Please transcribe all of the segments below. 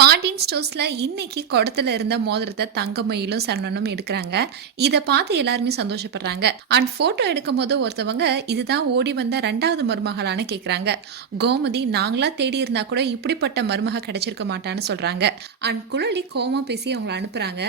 பாண்டியன் ஸ்டோர்ஸில் இன்னைக்கு குடத்துல இருந்த மோதிரத்தை தங்கமயிலும் சரணனும் எடுக்கிறாங்க. இதை பார்த்து எல்லாருமே சந்தோஷப்படுறாங்க. அண்ட் ஃபோட்டோ எடுக்கும் போது ஒருத்தவங்க இதுதான் ஓடி வந்த ரெண்டாவது மருமகளான்னு கேட்குறாங்க கோமதி நாங்களா தேடி இருந்தா கூட இப்படிப்பட்ட மருமக கிடைச்சிருக்க மாட்டான்னு சொல்றாங்க. அண்ட் குழலி கோமா பேசி அவங்கள அனுப்புறாங்க.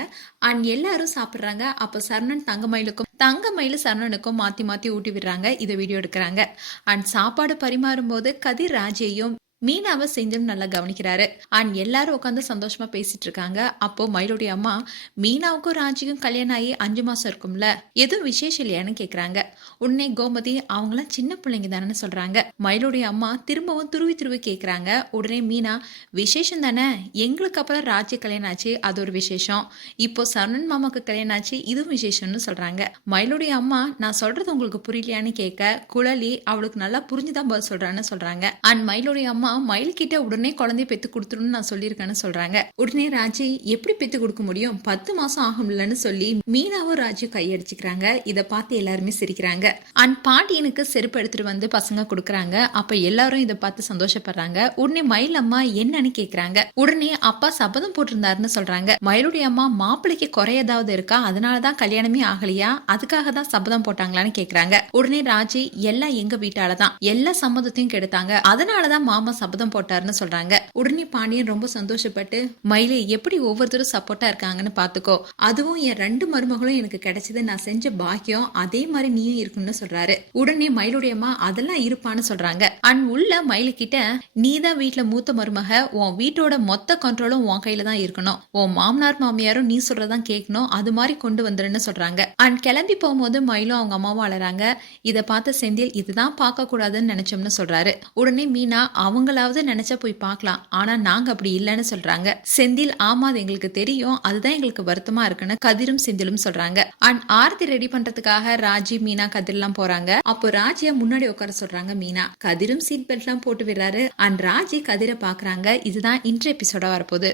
அண்ட் எல்லாரும் சாப்பிட்றாங்க. அப்போ சரணன் தங்கமயிலுக்கும் தங்கமயில் சரணனுக்கும் மாற்றி மாற்றி ஊட்டி விடுறாங்க. இதை வீடியோ எடுக்கிறாங்க. அண்ட் சாப்பாடு பரிமாறும் போது கதிர் ராஜையும் மீனாவை செஞ்சும் நல்லா கவனிக்கிறாரு. அண்ட் எல்லாரும் உட்காந்து சந்தோஷமா பேசிட்டு இருக்காங்க. அப்போ மயிலுடைய அம்மா மீனாவுக்கும் ராஜிக்கும் கல்யாணம் ஆகி அஞ்சு மாசம் இருக்கும்ல. எதுவும் விசேஷம் இல்லையான்னு கேக்குறாங்க. உடனே கோமதி அவங்களாம் சின்ன பிள்ளைங்க தானே சொல்றாங்க. மயிலுடைய அம்மா திரும்பவும் துருவி துருவி கேக்குறாங்க. உடனே மீனா விசேஷம் தானே. எங்களுக்கு அப்புறம் ராஜி கல்யாணம் ஆச்சு. அது ஒரு விசேஷம். இப்போ சரணன் மாமாக்கு கல்யாணம் ஆச்சு. இதுவும் விசேஷம்னு சொல்றாங்க. மயிலுடைய அம்மா நான் சொல்றது உங்களுக்கு புரியலையான்னு கேட்க குழலி அவளுக்கு நல்லா புரிஞ்சுதான் பதில் சொல்றான்னு சொல்றாங்க. அண்ட் மயிலுடைய அம்மா மயில் கிட்ட உடனே குழந்தைய பெத்து கொடுத்துருன்னு நான் சொல்லியிருக்கேன்னு சொல்றாங்க. உடனே ராஜி எப்படி பெத்து கொடுக்க முடியும்? பத்து மாசம் ஆகும்லன்னு சொல்லி மீனாவும் ராஜு கையடிச்சுக்கிறாங்க இதை பார்த்து எல்லாருமே சிரிக்கிறாங்க. அண்ட் பாண்டியனுக்கு செருப்பு எடுத்துட்டு வந்து பசங்க கொடுக்குறாங்க. அப்ப எல்லாரும் இதை பார்த்து சந்தோஷப்படுறாங்க. உடனே மயில் அம்மா என்னன்னு கேக்குறாங்க. உடனே அப்பா சபதம் போட்டிருந்தாருன்னு சொல்றாங்க. மயிலுடைய அம்மா மாப்பிள்ளைக்கு குறை ஏதாவது இருக்கா? அதனாலதான் கல்யாணமே ஆகலையா? அதுக்காக தான் சபதம் போட்டாங்களான்னு கேக்குறாங்க. உடனே ராஜி எல்லாம் எங்க வீட்டாலதான் எல்லா சம்மதத்தையும் கெடுத்தாங்க. அதனாலதான் மாமா சபதம் போட்டாருன்னு சொல்றாங்க. உடனே பாண்டியன் ரொம்ப சந்தோஷப்பட்டு மயிலே எப்படி ஒவ்வொருத்தரும் சப்போர்ட்டா இருக்காங்கன்னு பாத்துக்கோ. அதுவும் என் ரெண்டு மருமகளும் எனக்கு கிடைச்சது நான் செஞ்ச பாக்கியம் அதே மாதிரி நீயும் இருக்கணும்னு சொல்றாரு. உடனே மயிலுடைய அம்மா அதெல்லாம் இருப்பான்னு சொல்றாங்க. அண்ட் உள்ள மயிலு கிட்ட நீ தான் வீட்டுல மூத்த மருமக உன் வீட்டோட மொத்த கண்ட்ரோலும் உன் கையில தான் இருக்கணும். உன் மாமனார் மாமியாரும் நீ சொல்றதான் கேட்கணும் அது மாதிரி கொண்டு வந்துருன்னு சொல்றாங்க. அண்ட் கிளம்பி போகும்போது மயிலும் அவங்க அம்மாவும் வளராங்க இதை பார்த்த செந்தில் இதுதான் பார்க்க கூடாதுன்னு நினைச்சோம்னு சொல்றாரு. உடனே மீனா அவங்க அவங்களாவது நினைச்சா போய் பார்க்கலாம். ஆனா நாங்க அப்படி இல்லைன்னு சொல்றாங்க. செந்தில் ஆமா அது எங்களுக்கு தெரியும். அதுதான் எங்களுக்கு வருத்தமா இருக்குன்னு கதிரும் செந்திலும் சொல்றாங்க. அண்ட் ஆர்த்தி ரெடி பண்றதுக்காக ராஜி மீனா கதிர்லாம் போறாங்க. அப்போ ராஜிய முன்னாடி உட்கார சொல்றாங்க மீனா. கதிரும் சீட் பெல்ட் எல்லாம் போட்டு விடுறாரு. அண்ட் ராஜி கதிரை பாக்குறாங்க இதுதான் இன்றைய எபிசோட வரப்போகுது.